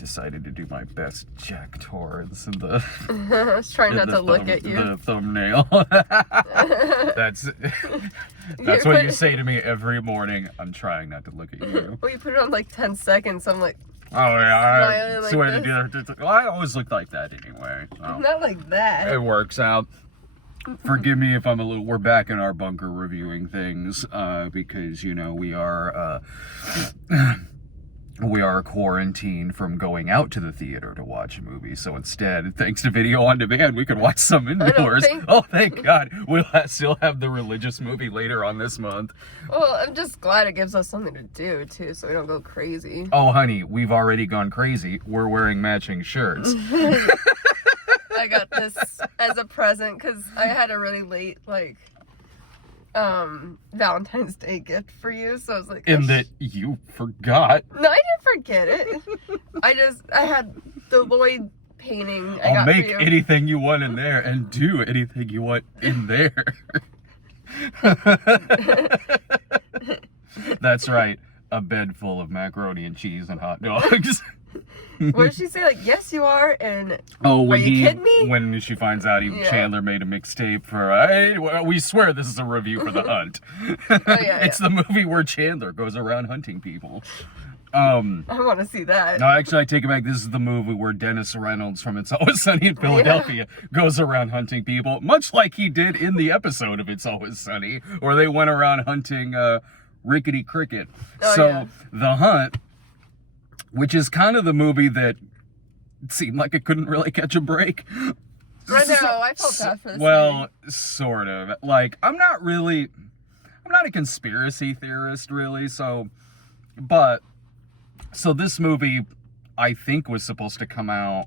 decided to do my best Jack Torrance in the I was trying not to look at you. The thumbnail. That's what you say to me every morning. I'm trying not to look at you. Well, you put it on like 10 seconds. I'm like, oh yeah, smiling I swear like to do. Well, I always look like that anyway. So. not like that. It works out. Forgive me if I'm a little. We're back in our bunker reviewing things because we are quarantined from going out to the theater to watch a movie. So instead, thanks to video on demand, we can watch some indoors. Oh, thank God! We'll still have the religious movie later on this month. Well, I'm just glad it gives us something to do too, so we don't go crazy. Oh, honey, we've already gone crazy. We're wearing matching shirts. I got this as a present because I had a really late Valentine's Day gift for you, so I was like, that you forgot. No, I didn't forget it. I had the Lloyd painting I I'll got make for you. anything you want in there and do anything you want in there. That's right. A bed full of macaroni and cheese and hot dogs. What did she say? Like, yes, you are, and Oh, are you kidding me? when she finds out Chandler made a mixtape for, we swear this is a review for The Hunt. It's the movie where Chandler goes around hunting people. I want to see that. No, actually, I take it back. This is the movie where Dennis Reynolds from It's Always Sunny in Philadelphia goes around hunting people, much like he did in the episode of It's Always Sunny, where they went around hunting Rickety Cricket. The Hunt, which is kind of the movie that seemed like it couldn't really catch a break. I know, I felt bad for this Well, sort of. Like, I'm not a conspiracy theorist, really, so this movie, I think, was supposed to come out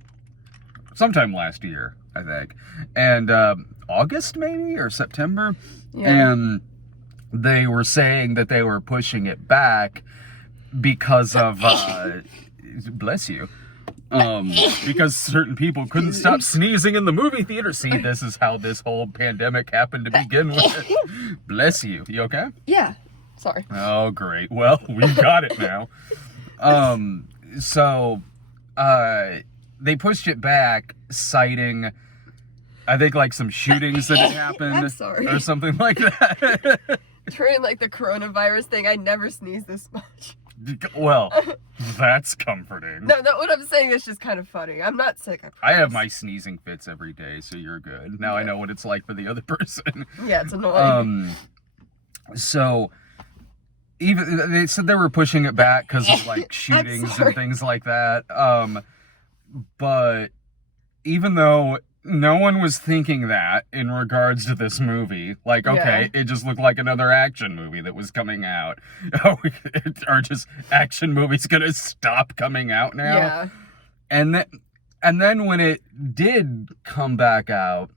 sometime last year, I think. And August, maybe, or September? Yeah. And they were saying that they were pushing it back because of bless you, because certain people couldn't stop sneezing in the movie theater. See, this is how this whole pandemic happened to begin with. Bless you. You okay? Yeah. Sorry. Oh, great. Well, we've got it now. They pushed it back, citing, I think, like some shootings that had happened. I'm sorry. Or something like that. During like the coronavirus thing, I never sneezed this much. Well, that's comforting. No, what I'm saying is just kind of funny. I'm not sick, I promise. I have my sneezing fits every day, so you're good. Now I know what it's like for the other person. Yeah, it's annoying. So even they said they were pushing it back because of like shootings and things like that. But even though no one was thinking that in regards to this movie, like, okay, it just looked like another action movie that was coming out. Are just action movies gonna stop coming out now? Yeah. And then when it did come back out,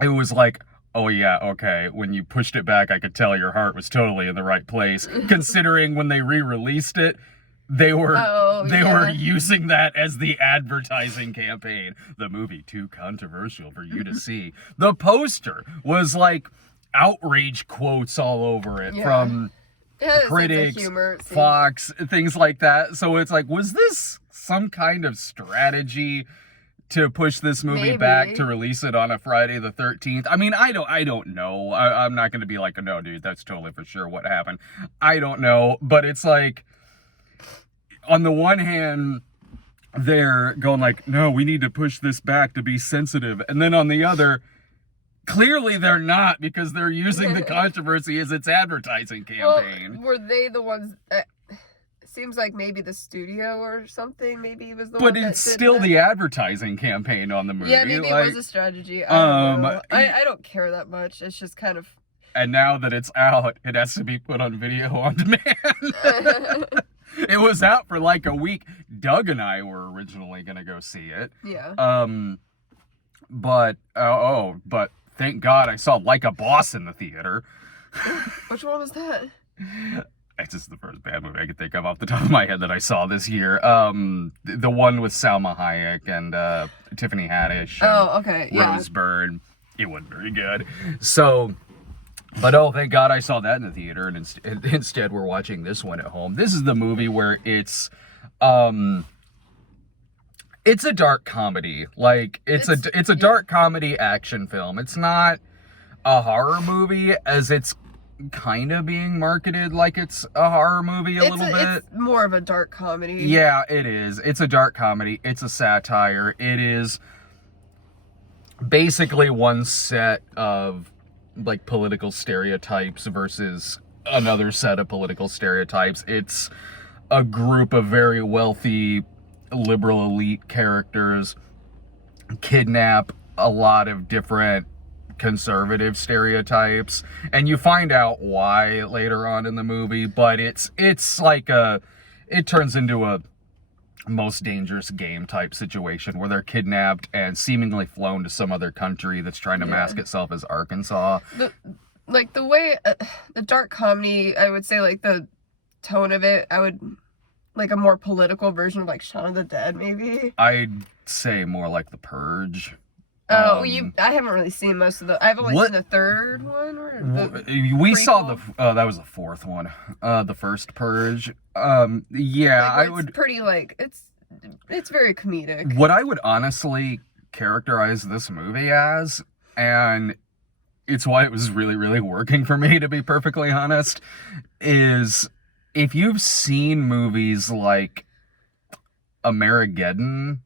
it was like, oh yeah, okay, when you pushed it back, I could tell your heart was totally in the right place. Considering when they re-released it, they were using that as the advertising campaign. The movie too controversial for you to see. The poster was like outrage quotes all over it from critics, Fox, things like that. So it's like, was this some kind of strategy to push this movie back to release it on a Friday the 13th? I mean, I don't know. I'm not going to be like, no, dude, that's totally for sure what happened. I don't know, but it's like, on the one hand, they're going like, no, we need to push this back to be sensitive. And then on the other, clearly they're not, because they're using the controversy as its advertising campaign. Well, were they the ones seems like maybe the studio or something maybe was the one that it's still the advertising campaign on the movie. Yeah, maybe it was a strategy. I don't know. I don't care that much. It's just kind of... And now that it's out, it has to be put on video on demand. It was out for like a week. Doug and I were originally going to go see it. Yeah. But thank God I saw Like a Boss in the theater. Which one was that? It's just the first bad movie I could think of off the top of my head that I saw this year. The one with Salma Hayek and Tiffany Haddish. Oh, okay. Rose Byrne. It wasn't very good. So... But thank God I saw that in the theater, and instead we're watching this one at home. This is the movie where it's It's a dark comedy. Like it's a yeah. dark comedy action film. It's not a horror movie as it's kind of being marketed like it's a horror movie a little bit. It's more of a dark comedy. Yeah, it is. It's a dark comedy. It's a satire. It is basically one set of like political stereotypes versus another set of political stereotypes. It's a group of very wealthy liberal elite characters kidnap a lot of different conservative stereotypes, and you find out why later on in the movie, but it's like it turns into a most dangerous game type situation where they're kidnapped and seemingly flown to some other country that's trying to mask itself as Arkansas. The way the dark comedy, I would say, like the tone of it, I would like a more political version of like Shaun of the Dead, maybe. I'd say more like The Purge. Oh, I haven't really seen most of the. I've only seen the third one. Or we saw that was the fourth one. The first Purge. Yeah, like, I would. It's pretty like it's very comedic. What I would honestly characterize this movie as, and it's why it was really, really working for me, to be perfectly honest, is if you've seen movies like Amerigeddon,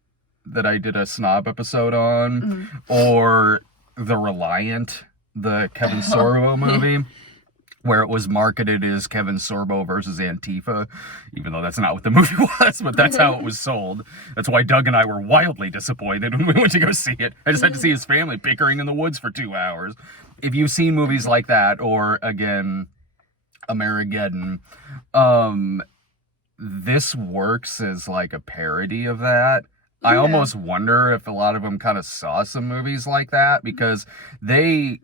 that I did a snob episode on, or The Reliant, the Kevin Sorbo movie, where it was marketed as Kevin Sorbo versus Antifa, even though that's not what the movie was, but that's how it was sold. That's why Doug and I were wildly disappointed when we went to go see it. I just had to see his family bickering in the woods for 2 hours. If you've seen movies like that, or again, Amerigeddon, this works as like a parody of that. I almost wonder if a lot of them kind of saw some movies like that, because they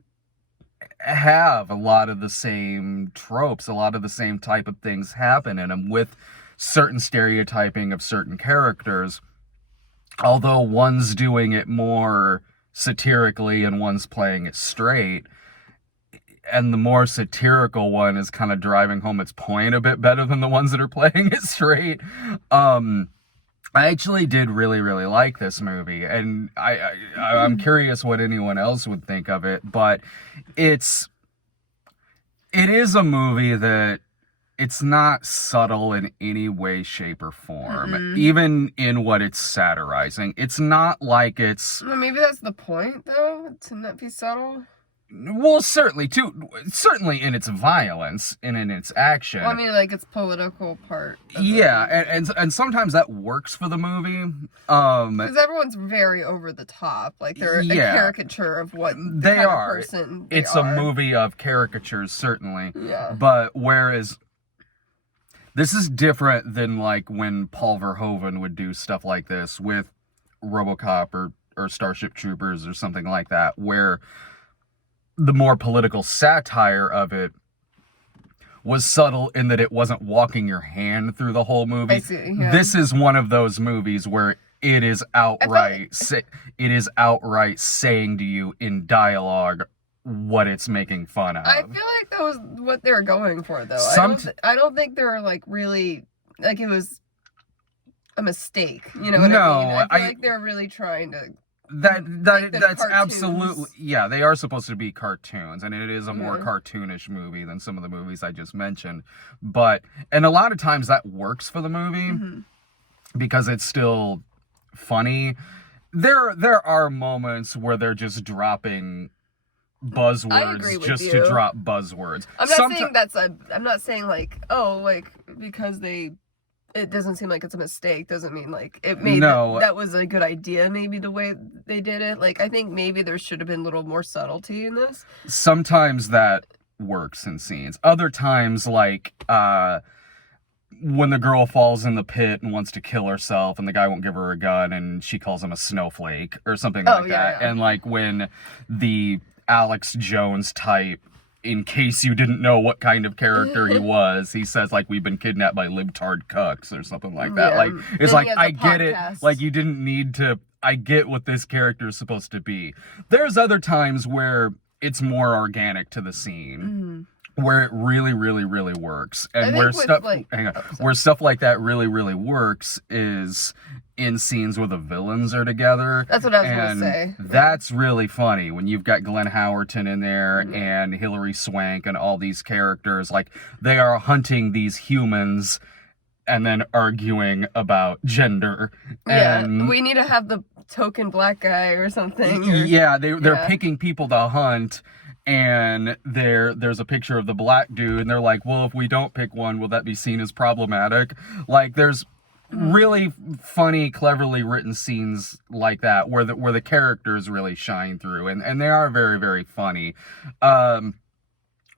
have a lot of the same tropes, a lot of the same type of things happen in them, with certain stereotyping of certain characters, although one's doing it more satirically and one's playing it straight. And the more satirical one is kind of driving home its point a bit better than the ones that are playing it straight. I actually did really, really like this movie, and I'm curious what anyone else would think of it, but it is a movie that it's not subtle in any way, shape, or form, even in what it's satirizing. It's not like it's... Well, maybe that's the point, though, to not be subtle. Well, certainly in its violence and in its action. Well, I mean, like, its political part. Yeah, and sometimes that works for the movie. Because everyone's very over the top. Like, they're a caricature of what they kind are. Of person it's are. A movie of caricatures, certainly. Yeah. But whereas this is different than, like, when Paul Verhoeven would do stuff like this with RoboCop or Starship Troopers or something like that, where the more political satire of it was subtle in that it wasn't walking your hand through the whole movie. I see, yeah. This is one of those movies where it is outright saying to you in dialogue what it's making fun of. I feel like that was what they were going for, though. I don't think they were like really like it was a mistake. You know what I mean? I feel like they're really trying to. That's cartoons. Absolutely, yeah, they are supposed to be cartoons, and it is a more cartoonish movie than some of the movies I just mentioned, and a lot of times that works for the movie because it's still funny. There are moments where they're just dropping buzzwords just to drop buzzwords. I'm not saying like, oh, like because it doesn't seem like it's a mistake doesn't mean like it made that was a good idea, maybe the way they did it. Like, I think maybe there should have been a little more subtlety in this. Sometimes that works in scenes. Other times, like when the girl falls in the pit and wants to kill herself and the guy won't give her a gun and she calls him a snowflake or something like that. And like when the Alex Jones type, in case you didn't know what kind of character he was, he says, like, we've been kidnapped by libtard cucks or something like that. Like, it's like, I get it. Like, you didn't need to, I get what this character is supposed to be. There's other times where it's more organic to the scene. where it really, really, really works, I and think where with, stuff, like, hang on, oh, sorry. where stuff like that really, really works is in scenes where the villains are together. That's what I was and gonna say. that's really funny when you've got Glenn Howerton in there Mhm. and Hilary Swank and all these characters. Like, they are hunting these humans and then arguing about gender. Yeah, And we need to have the token black guy or something. Or, yeah, they're yeah. picking people to hunt, and there's a picture of the black dude, and they're like, well, if we don't pick one, will that be seen as problematic? Like, there's really funny, cleverly written scenes like that where the characters really shine through, and they are very, very funny.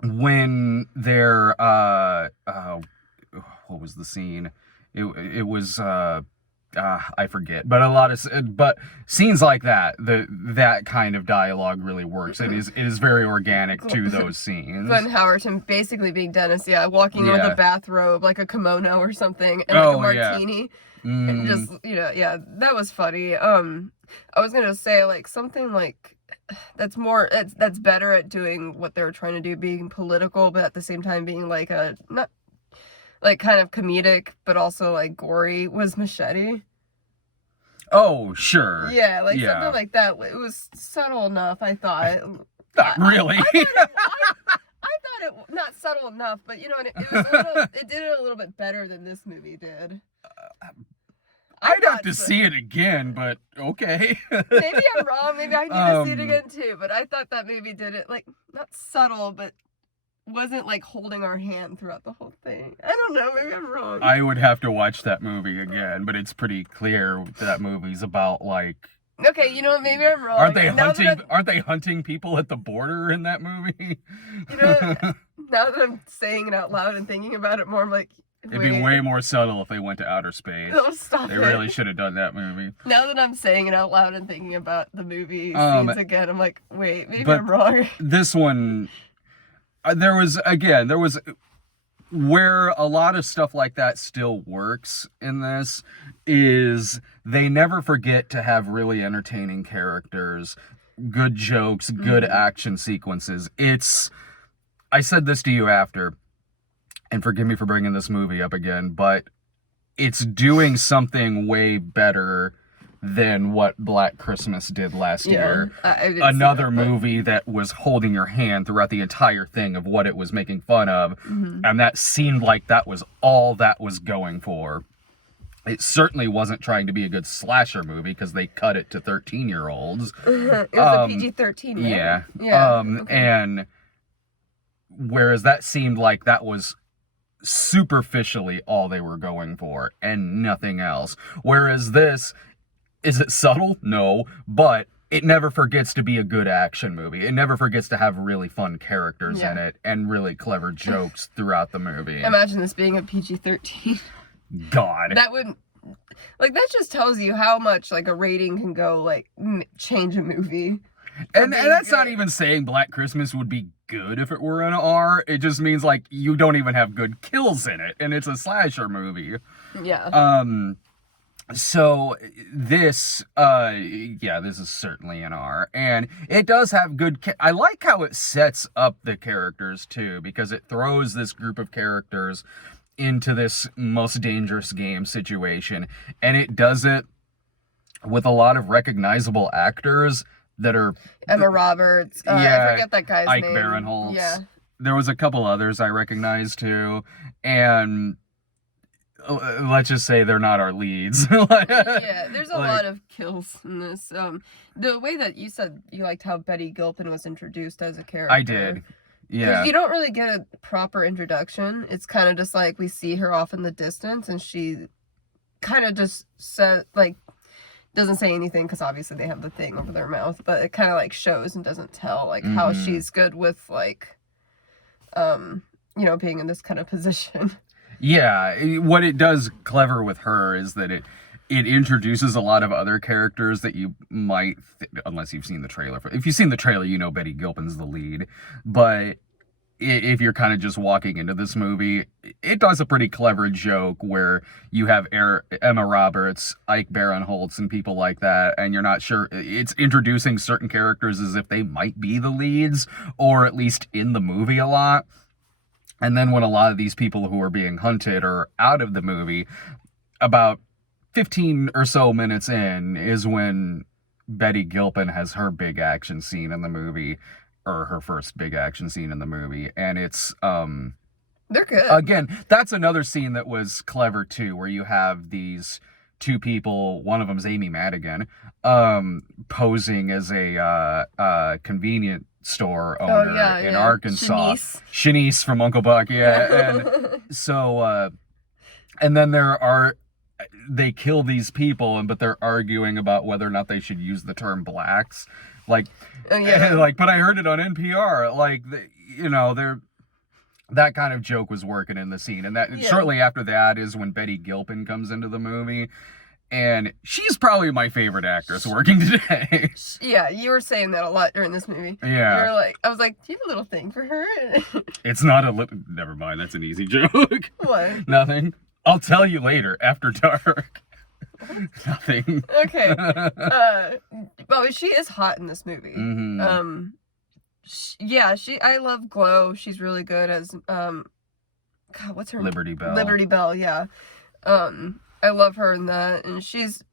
When they're what was the scene? It was I forget, but scenes like that kind of dialogue really works. It is very organic to those scenes. Glenn Howerton basically being Dennis, walking in with a bathrobe, like a kimono or something, and like a martini. And just, that was funny. I was gonna say, like, something like that's better at doing what they were trying to do, being political, but at the same time being like not like kind of comedic, but also like gory, was Machete. Oh, sure. Yeah, like something like that. It was subtle enough, I thought. Not really. I thought it not subtle enough, but it was it did it a little bit better than this movie did. I'd have to see it again, but okay. Maybe I'm wrong. Maybe I need to see it again too. But I thought that movie did it, like, not subtle, but wasn't like holding our hand throughout the whole thing. I don't know. Maybe I'm wrong. I would have to watch that movie again, but it's pretty clear that movie's about, like. Okay, you know what? Maybe I'm wrong. Aren't they hunting people at the border in that movie? Now that I'm saying it out loud and thinking about it more, I'm like, it'd be way more subtle if they went to outer space. No, stop They it. really should have done that movie. Now that I'm saying it out loud and thinking about the movie scenes again, I'm like, wait, maybe I'm wrong. This one, there was where a lot of stuff like that still works in this is they never forget to have really entertaining characters, good jokes, good action sequences. I said this to you after, and forgive me for bringing this movie up again, but it's doing something way better than what Black Christmas did last year. Another movie that was holding your hand throughout the entire thing of what it was making fun of, and that seemed like that was all that was going for. It certainly wasn't trying to be a good slasher movie because they cut it to 13-year-olds. It was a PG-13, right? Yeah. Okay. And whereas that seemed like that was superficially all they were going for and nothing else. Whereas this, is it subtle? No, but it never forgets to be a good action movie. It never forgets to have really fun characters in it and really clever jokes throughout the movie. Imagine this being a PG-13. God. That would, like, that just tells you how much, like, a rating can go, like, change a movie. And that's not even saying Black Christmas would be good if it were an R. It just means, like, you don't even have good kills in it, and it's a slasher movie. Yeah. So this is certainly an R, and it does have good. I like how it sets up the characters too, because it throws this group of characters into this most dangerous game situation, and it does it with a lot of recognizable actors that are Emma Roberts. I forget that guy's Ike name. Barinholtz. Yeah. There was a couple others I recognized too, and let's just say they're not our leads. Yeah, there's a lot of kills in this. The way that you said you liked how Betty Gilpin was introduced as a character. I did. Yeah. You don't really get a proper introduction. It's kind of just like we see her off in the distance, and she kind of just said, like, doesn't say anything because obviously they have the thing over their mouth, but it kind of like shows and doesn't tell, like, how she's good with, like, being in this kind of position. Yeah, what it does clever with her is that it introduces a lot of other characters that you might, unless you've seen the trailer. If you've seen the trailer, you know Betty Gilpin's the lead. But if you're kind of just walking into this movie, it does a pretty clever joke where you have Emma Roberts, Ike Barinholtz, and people like that, and you're not sure. It's introducing certain characters as if they might be the leads, or at least in the movie a lot. And then when a lot of these people who are being hunted are out of the movie, about 15 or so minutes in is when Betty Gilpin has her big action scene in the movie, or her first big action scene in the movie. And it's, they're good. Again, that's another scene that was clever too, where you have these two people, one of them's Amy Madigan, posing as a convenient store owner in Arkansas. Shanice from Uncle Buck, yeah. And so, and then they kill these people, but they're arguing about whether or not they should use the term blacks. Like, but I heard it on NPR. Like, that kind of joke was working in the scene. And that shortly after that is when Betty Gilpin comes into the movie. And she's probably my favorite actress working today. Yeah, you were saying that a lot during this movie. Yeah. You were like, I was like, do you have a little thing for her? It's not never mind, that's an easy joke. What? Nothing. I'll tell you later, after dark. Nothing. Okay. Well, she is hot in this movie. Mm-hmm. I love Glow. She's really good as, God, what's her name? Liberty Bell. Liberty Bell, yeah. I love her in that, and she's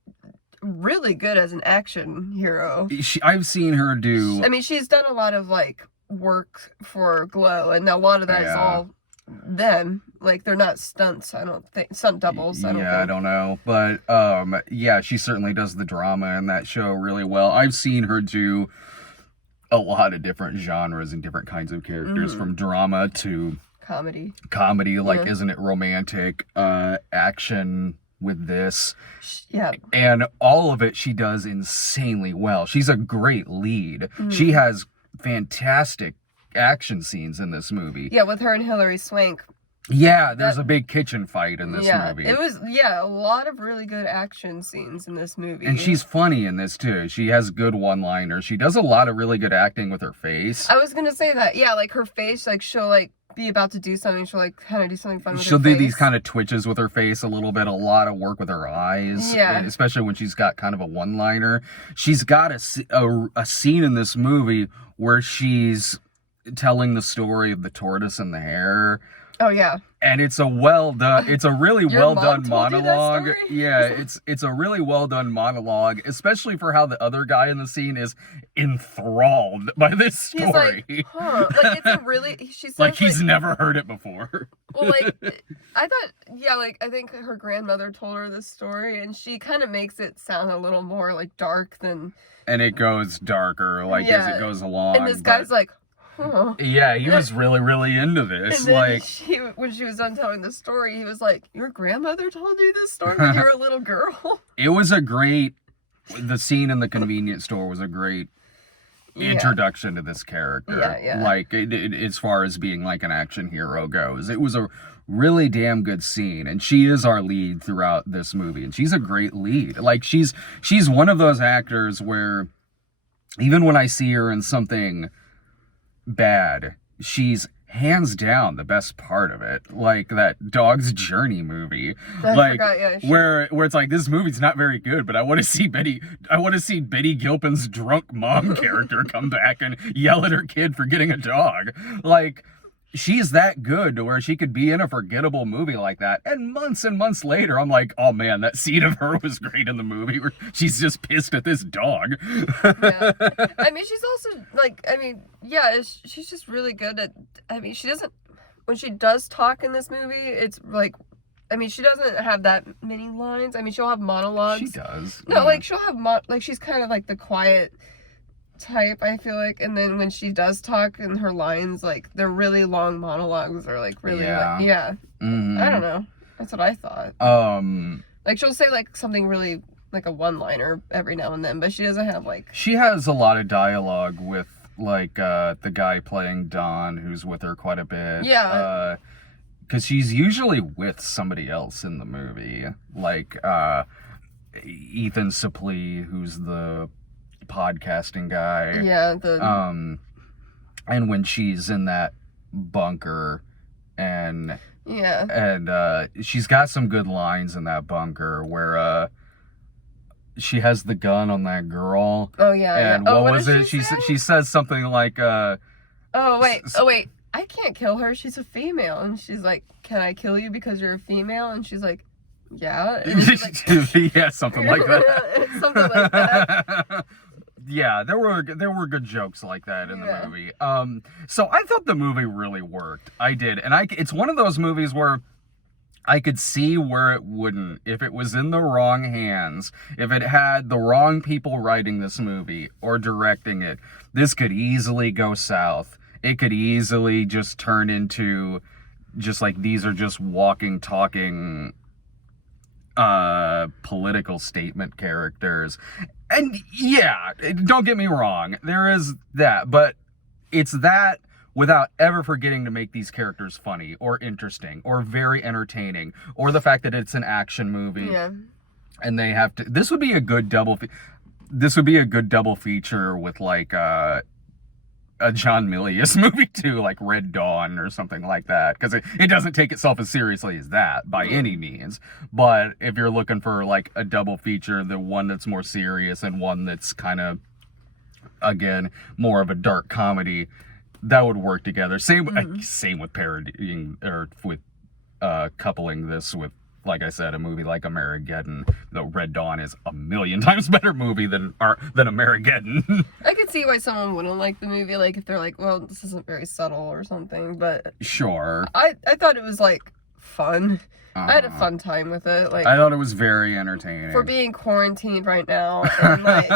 really good as an action hero. I've seen her do... I mean, she's done a lot of, like, work for Glow, and a lot of that is all them. Like, they're not stunts, I don't think. Stunt doubles, I don't think. I don't know. But, yeah, she certainly does the drama in that show really well. I've seen her do a lot of different genres and different kinds of characters, from drama to... Comedy, like, Isn't It Romantic? Action... with this. Yeah. And all of it she does insanely well. She's a great lead. She has fantastic action scenes in this movie. Yeah, with her and Hilary Swank. Yeah, there's a big kitchen fight in this movie. It was, a lot of really good action scenes in this movie. And she's funny in this, too. She has good one-liners. She does a lot of really good acting with her face. I was gonna say that. Yeah, like, her face, like, she'll, like, be about to do something. She'll, like, kind of do something fun with her face. She'll do these kind of twitches with her face a little bit. A lot of work with her eyes. Yeah. Especially when she's got kind of a one-liner. She's got a scene in this movie where she's telling the story of the tortoise and the hare. Oh, yeah. And it's a really well done monologue. Yeah, it's a really well done monologue, especially for how the other guy in the scene is enthralled by this story. He's like, huh. Like, it's a really, she says, like he's never heard it before. Well, like, I thought, like, I think her grandmother told her this story, and she kind of makes it sound a little more, like, dark than... And it goes darker, like, as it goes along. And this guy's like, huh. Yeah, he was really, really into this. And then when she was done telling the story, he was like, your grandmother told you this story when you were a little girl? It was the scene in the convenience store was a great introduction to this character. Yeah. Like, as far as being, like, an action hero goes. It was a really damn good scene, and she is our lead throughout this movie, and she's a great lead. Like, she's one of those actors where, even when I see her in something bad, she's hands down the best part of it. Like that Dog's Journey movie, where it's like, this movie's not very good, but I want to see Betty Gilpin's drunk mom character come back and yell at her kid for getting a dog. Like, she's that good to where she could be in a forgettable movie like that. And months later, I'm like, oh man, that scene of her was great in the movie where she's just pissed at this dog. Yeah. I mean, she's also, like, she's just really good at, she doesn't, when she does talk in this movie, it's like, she doesn't have that many lines. She'll have monologues. She does. No, like, she'll have, she's kind of like the quiet type, I feel like, and then when she does talk and her lines, like, they're really long monologues, or like really Mm-hmm. I don't know, that's what I thought. Like, she'll say like something really like a one-liner every now and then, but she doesn't have like, she has a lot of dialogue with like the guy playing Don, who's with her quite a bit, because she's usually with somebody else in the movie, like Ethan Suplee, who's the podcasting guy. And when she's in that bunker and she's got some good lines in that bunker where she has the gun on that girl. And what was it? She says something like oh wait, I can't kill her. She's a female. And she's like, can I kill you because you're a female? And she's like, yeah. And she's like, yeah, something like that. Something like that. Yeah, there were good jokes like that in the movie. So I thought the movie really worked. I did. And it's one of those movies where I could see where it wouldn't. If it was in the wrong hands, if it had the wrong people writing this movie or directing it, this could easily go south. It could easily just turn into just like these are just walking, talking political statement characters. And yeah, don't get me wrong, there is that, but it's that without ever forgetting to make these characters funny or interesting or very entertaining, or the fact that it's an action movie. Yeah. And they have to, this would be a good double feature with like a John Milius movie too, like Red Dawn or something like that, because it doesn't take itself as seriously as that by any means. But if you're looking for like a double feature, the one that's more serious and one that's kind of, again, more of a dark comedy, that would work together. Same with parodying or with coupling this with, like I said, a movie like Amerigeddon. Though Red Dawn is a million times better movie than Amerigeddon. I could see why someone wouldn't like the movie, like if they're like, well, this isn't very subtle or something, but sure. I thought it was like fun. I had a fun time with it. Like, I thought it was very entertaining. For being quarantined right now, and like,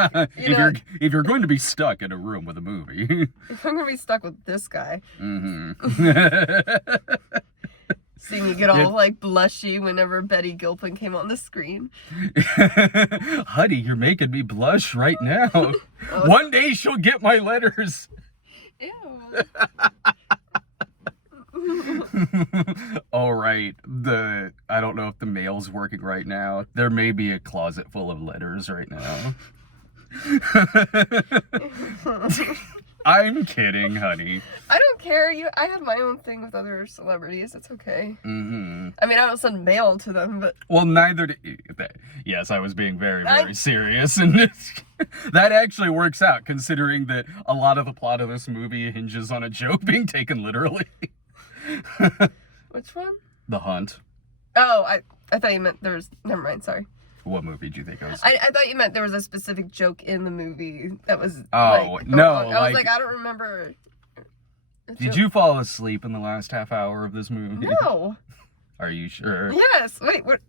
if you're going to be stuck in a room with a movie, if I'm gonna be stuck with this guy, seeing me get all like blushy whenever Betty Gilpin came on the screen. Honey, you're making me blush right now. One day she'll get my letters. Ew. All right, I don't know if the mail's working right now. There may be a closet full of letters right now. I'm kidding, honey. I don't care. I have my own thing with other celebrities. It's okay. Mm-hmm. I mean, I don't send mail to them, but... Well, neither do... Yes, I was being very, very serious. And that actually works out, considering that a lot of the plot of this movie hinges on a joke being taken literally. Which one? The Hunt. Oh, I thought you meant there's... Never mind, sorry. What movie did you think it was? I thought you meant there was a specific joke in the movie that was... Oh, no. I was like, I don't remember... Did you fall asleep in the last half hour of this movie? No. Are you sure? Yes. Wait, what?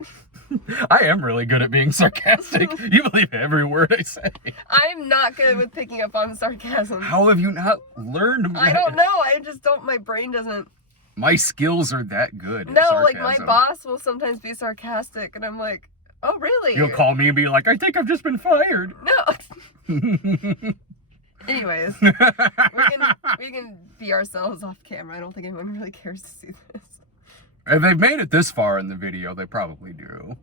I am really good at being sarcastic. You believe every word I say. I'm not good with picking up on sarcasm. How have you not learned? I don't know. I just don't... My brain doesn't... My skills are that good. No, like my boss will sometimes be sarcastic, and I'm like, oh, really? You'll call me and be like, I think I've just been fired. No. Anyways, we can be ourselves off camera. I don't think anyone really cares to see this. If they've made it this far in the video, they probably do.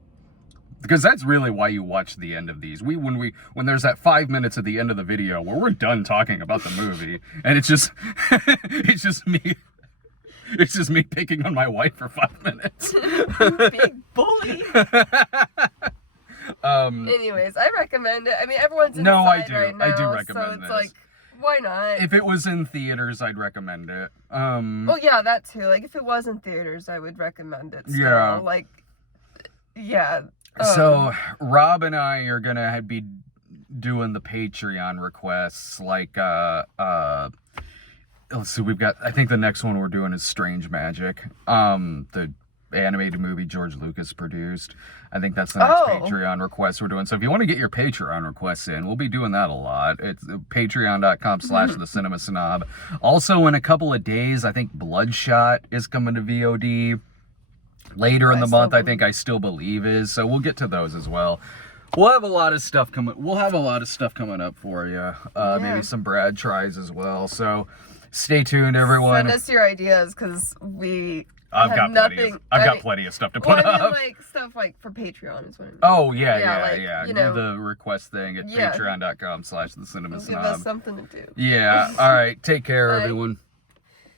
Because that's really why you watch the end of these. When there's that 5 minutes at the end of the video where we're done talking about the movie, and it's just me. It's just me picking on my wife for 5 minutes. Big bully. Anyways, I recommend it. I mean, everyone's inside right now. I do recommend so it's this. like, why not? If it was in theaters, I'd recommend it. Well, yeah, that too. Like, if it was in theaters, I would recommend it still. Yeah. Like, yeah. So, Rob and I are gonna be doing the Patreon requests, like, let's see, I think the next one we're doing is Strange Magic, the animated movie George Lucas produced. I think that's the next Patreon request we're doing. So if you want to get your Patreon requests in, we'll be doing that a lot. It's patreon.com/thecinemasnob. Also, in a couple of days, I think Bloodshot is coming to VOD. Later in the month, I think I Still Believe is. So we'll get to those as well. We'll have a lot of stuff coming up for you. Maybe some Brad tries as well. So stay tuned, everyone. Send us your ideas, because I've got plenty of stuff to put up. I mean, like, stuff like for Patreon is what I mean. Oh, yeah. You know, do the request thing at patreon.com/thecinemasnob. Give us something to do. Yeah. All right. Take care, everyone.